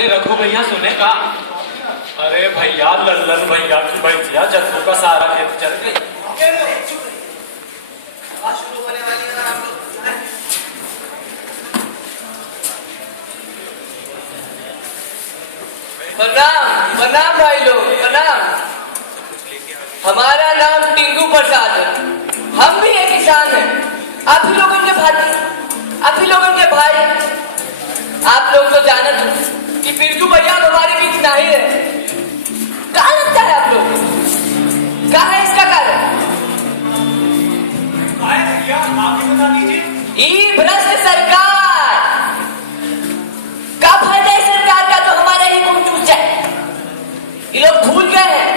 अरे रघु भैया सुने का? अरे भैया लल्लन भैया की भैया जद्दू का सारा खेत चल गई। प्रणाम प्रणाम भाई लोग, प्रणाम। हमारा नाम टिंकू प्रसाद है। हम भी एक किसान हैं, आप ही लोगों के भाई, आप ही लोगों के भाई। आप लोग तो जानते हैं कि पिंटू भैया हमारे बीच नहीं है। कहाँ लगता है आप लोग? क्या है इसका कारण? आप ही बता दीजिए। ये भ्रष्ट सरकार का फायदा है सरकार का, तो हमारा ही खून चूस जाए। ये लोग भूल गए हैं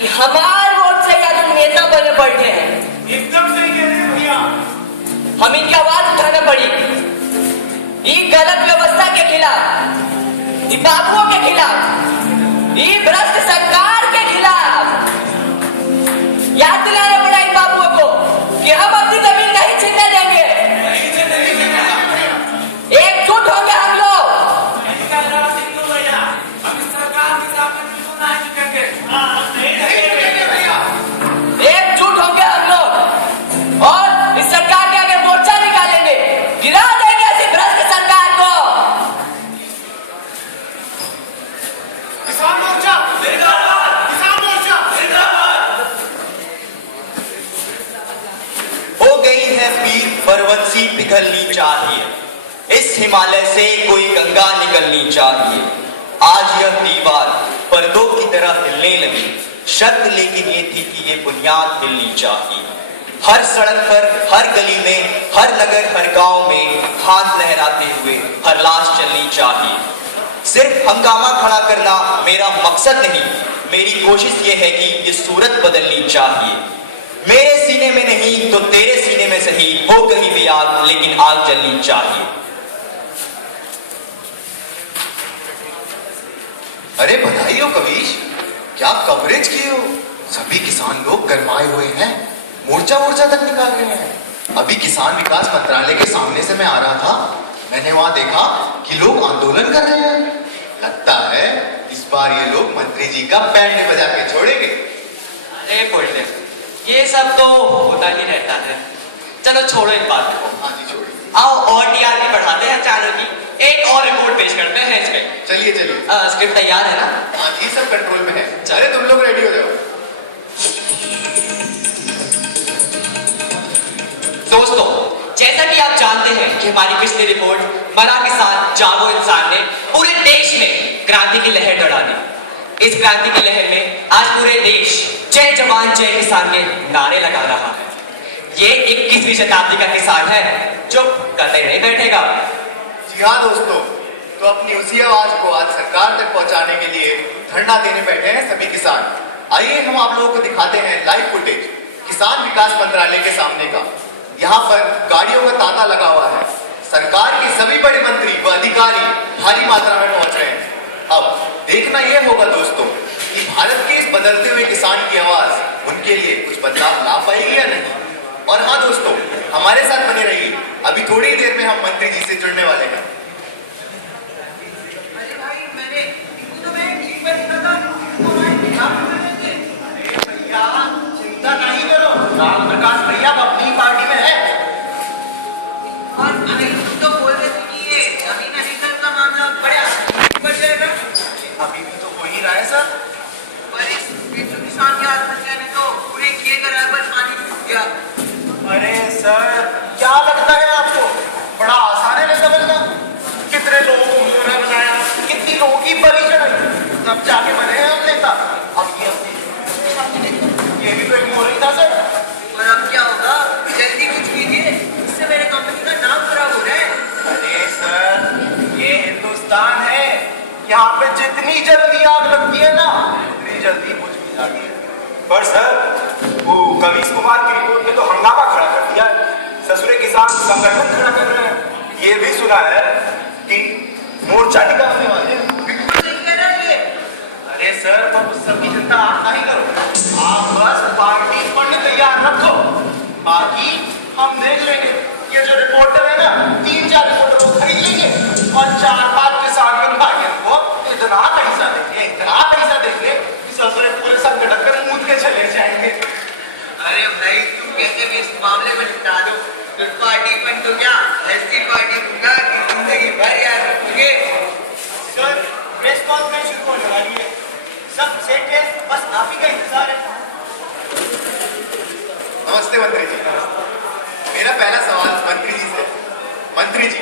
कि हमारे वोट से या तो नेता बने बैठे हैं। एकदम सही कह रहे हैं भैया। हम इनकी आवाज उठाना पड़ेगी। ये गलत व्यवस्था के खिलाफ, ये बाबुओं के खिलाफ, ये भ्रष्ट सरकार के खिलाफ याद दिलाना पड़ा इन बाबुओं को कि हम अपनी जमीन नहीं छीनने देंगे। एकजुट होंगे हम लोग। एकजुट होंगे हम लोग और इस सरकार के आगे मोर्चा निकालेंगे, गिरा देंगे ऐसी भ्रष्ट सरकार को। किसान मोर्चा जिंदाबाद, किसान मोर्चा जिंदाबाद। हो गई है पीर परवंशी पिघलनी चाहिए, इस हिमालय से कोई गंगा निकलनी चाहिए। आज यह दीवार पर्दों की तरह हिलने लगी, शर्त लेकिन ये थी कि ये बुनियाद हिलनी चाहिए। हर सड़क पर, हर गली में, हर नगर, हर गांव में हाथ लहराते हुए हर लाश चलनी चाहिए। सिर्फ हंगामा खड़ा करना मेरा मकसद नहीं, मेरी कोशिश ये है कि ये सूरत बदलनी चाहिए। मेरे सीने में नहीं तो तेरे सीने में सही हो कहीं भी आग, लेकिन आग जलनी चाहिए। अरे बधाई हो कवीश, क्या कवरेज किए हो। सभी किसान लोग गरमाए हुए हैं, मोर्चा मोर्चा तक निकाल रहे हैं। अभी किसान विकास मंत्रालय के सामने से मैं आ रहा था, मैंने वहां देखा कि लोग आंदोलन कर रहे हैं। लगता है इस बार ये लोग मंत्री जी का बैंड बजा के छोड़ेंगे। अरे बोलते ये सब तो होता ही रहता है। चलो छोड़ो एक बात को। हाँ जी छोड़िए। आओ और टीआरपी बढ़ाते हैं चैनल की, एक और रिपोर्ट पेश करते हैं इस पे। चलिए चलिए। स्क्रिप्ट तैयार है ना? हाँ जी सब कंट्रोल में है। अरे तुम लोग रेडी हो जाओ। दोस्तों, जैसा कि आप जानते हैं कि हमारी पिछली रिपोर्ट मरा किसान जागो इंसान ने पूरे देश में क्रांति की लहर दौड़ा दी। इस क्रांति की लहर में आज पूरे देश जय जवान जय किसान के नारे लगा रहा है। ये 21वीं शताब्दी का किसान है जो कतई नहीं बैठेगा। जी हाँ दोस्तों, तो अपनी उसी आवाज को आज सरकार तक पहुंचाने के लिए धरना देने बैठे हैं सभी किसान। आइए हम आप लोगों को दिखाते हैं लाइव फुटेज किसान विकास मंत्रालय के सामने का। यहाँ पर गाड़ियों का तांता लगा हुआ है। सरकार के सभी बड़े मंत्री व अधिकारी भारी मात्रा में पहुंच रहे हैं। अब देखना यह होगा दोस्तों कि भारत के इस बदलते हुए किसान की आवाज उनके लिए कुछ बदलाव ला पाएगी या नहीं। और हाँ दोस्तों, हमारे साथ बने रहिए, अभी थोड़ी देर में हम मंत्री जी से जुड़ने वाले हैं। चिंता नहीं करो, राम प्रकाश भैया अपनी पार्टी में है। और तो बोल रहे थे कि ये जमीन अधिग्रहण का मामला बढ़ जाएगा। अभी भी तो हो ही रहा है सर। पर इस पिंटू किसान की आत्महत्या ने तो पूरे किए करार पर पानी छूट गया। अरे सर, क्या लगता है आपको बड़ा आसान है ना समझना? कितने लोगों को उन्होंने बनाया, कितनी लोगों की बलि चढ़ाई, तब जाके बने हैं हम नेता। अब ये भी तो एक मोहर ही था सर। और अब क्या होगा? जल्दी कुछ कीजिए, इससे मेरे कंपनी का नाम खराब हो रहा है। अरे सर, ये हिंदुस्तान है, यहाँ पे जितनी जल्दी आग लगती है ना उतनी जल्दी बुझ भी जाती है। पर सर, वो कवीश कुमार की रिपोर्ट में तो हंगामा खड़ा कर दिया है। ससुरे किसान संगठन खड़ा कर रहे हैं। ये भी सुना है कि मोर्चा निकालने वाले हैं। बिल्कुल नहीं कह रहा ये। अरे सर, तो उस सबकी चिंता आप नहीं करो, आप बस पार्टी फंड तैयार रखो, बाकी हम देख लेंगे। ये जो रिपोर्टर है ना, 3-4 रिपोर्टर को खरीद लेंगे और 4-5 किसान के भाई नमस्ते मंत्री जी। मेरा पहला सवाल मंत्री जी से। मंत्री जी,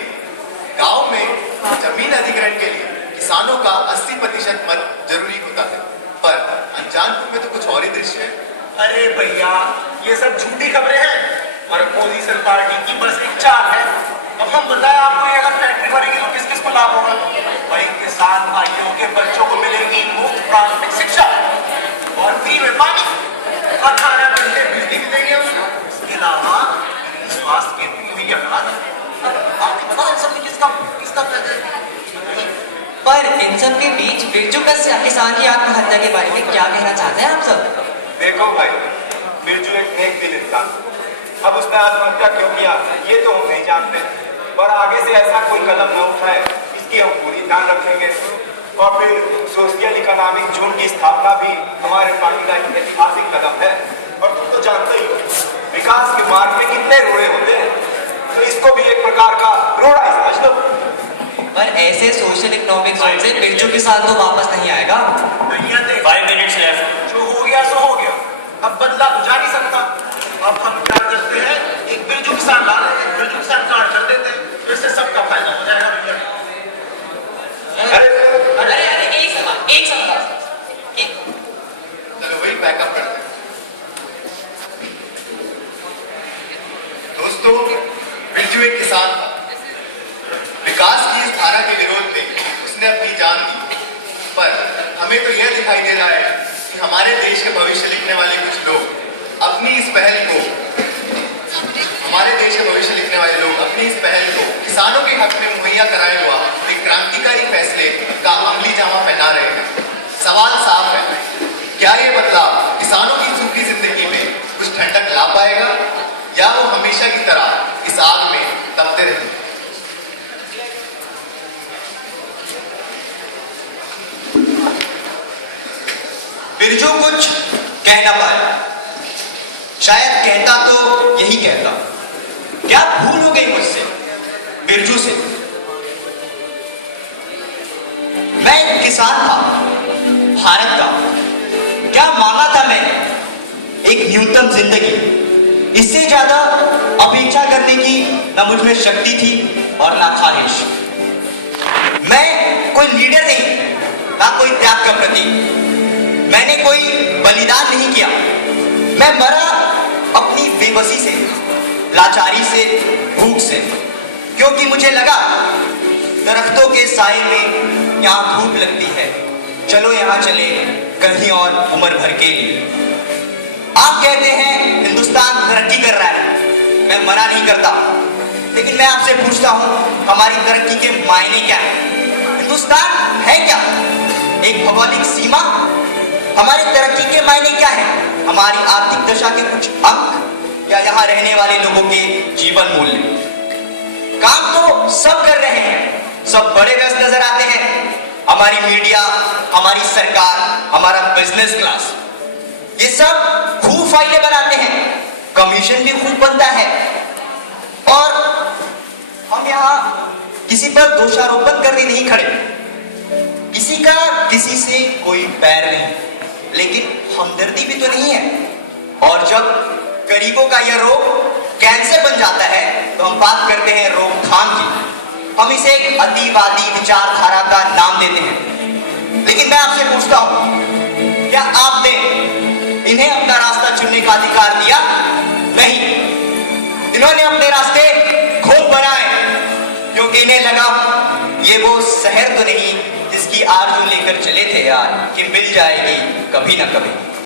गांव में जमीन अधिग्रहण के लिए किसानों का 80% मत जरूरी होता है, पर अनजानपुर में तो कुछ और ही दृश्य है। अरे भैया, ये सब झूठी खबरें हैं और अपोजिशन पार्टी की बस एक चाल है। अब हम बताएं आपको, ये अगर फैक्ट्री बनेगी तो किस किस को लाभ होगा? भाई, किसान भाइयों के बच्चों को मिलेगी मुफ्त प्राथमिक शिक्षा और फ्री में पानी, 18 घंटे बिजली भी देंगे हम। इसके अलावा स्वास्थ्य केंद्र भी मुहैया करा देंगे। आपको पता है सब में किसका किसका फायदा है? पर इन सब के बीच बिरजू का किसान की आत्महत्या के बारे में क्या कहना चाहते हैं आप सब? देखो भाई, बिरजू एक नेक दिल इंसान, अब उसने आत्महत्या क्यों किया ये तो हम नहीं जानते, पर आगे से ऐसा कोई कदम न उठाए इसकी हम पूरी ध्यान रखेंगे। और फिर सोशल इकोनॉमिक जोन की स्थापना भी हमारे पार्टी का एक ऐतिहासिक कदम है। और तुम तो जानते ही हो, विकास के मार्ग में कितने रोड़े होते हैं, तो इसको भी एक प्रकार का रोड़ा ही समझ लो। पर ऐसे सोशल इकोनॉमिक जोन से बिरजू किसान तो वापस नहीं आएगा। भैया देख, 5 minutes left। जो हो गया सो हो गया, अब बदला तो जा नहीं सकता। अब हम क्या करते हैं, एक बिरजू किसान ला लेते हैं, बिरजू किसान कार्ड कर देते हैं, तो इससे सबका फायदा हो जाएगा भैया। अरे एक सवाल चलो वही बैकअप करते हैं। दोस्तों, बिरजू एक किसान था। विकास की इस धारा के विरोध में उसने अपनी जान दी, पर हमें तो यह दिखाई दे रहा है कि हमारे देश के भविष्य लिखने वाले कुछ लोग अपनी इस पहल को किसानों के हक में मुहैया कराया हुआ एक क्रांतिकारी फैसले का अमली जामा पहना रहे हैं। सवाल साफ है, क्या ये बदलाव किसानों की सूखी जिंदगी में कुछ ठंडक ला पाएगा, या वो हमेशा की तरह इस आग में तपते रहेंगे? बिरजू कुछ कह ना पाया, शायद कहता तो यही कहता, क्या भूल हो गई मुझसे, बिरजू से? मैं एक किसान था, भारत का। क्या मांगा था मैं? एक न्यूनतम जिंदगी। इससे ज्यादा अपेक्षा करने की ना मुझ में शक्ति थी और ना ख्वाहिश। मैं कोई लीडर नहीं, ना कोई त्याग का प्रतीक। मैंने कोई बलिदान नहीं किया। मैं मरा अपनी बेबसी से, लाचारी से, भूख से, क्योंकि मुझे लगा दरख्तों के साए में यहाँ धूप लगती है, चलो यहाँ चले कहीं और उम्र भर के लिए। आप कहते हैं हिंदुस्तान तरक्की कर रहा है, मैं मना नहीं करता, लेकिन मैं आपसे पूछता हूँ हमारी तरक्की के मायने क्या है? हिंदुस्तान है क्या? एक भौगोलिक सीमा? हमारी तरक्की के मायने क्या है? हमारी आर्थिक दशा के कुछ अंक, या यहाँ रहने वाले लोगों के जीवन मूल्य? काम तो सब कर रहे हैं, सब बड़े व्यस्त नजर आते हैं, हमारी मीडिया, हमारी सरकार, हमारा बिजनेस क्लास, ये सब खूब फाइलें बनाते हैं, कमीशन भी खूब बनता है, और हम यहाँ किसी पर दोषारोपण करने नहीं खड़े, किसी का किसी से कोई पैर नहीं, लेकिन हमदर्दी भी तो नहीं है। और जब गरीबों का यह रोग कैंसर बन जाता है तो हम बात करते हैं रोकथाम की, हम इसे एक अतिवादी विचारधारा का नाम देते हैं। लेकिन मैं आपसे पूछता हूं, क्या आपने इन्हें अपना रास्ता चुनने का अधिकार दिया? नहीं, इन्होंने अपने रास्ते खुद बनाए, क्योंकि इन्हें लगा ये वो शहर तो नहीं जिसकी आरज़ू लेकर चले थे यार, कि मिल जाएगी कभी ना कभी।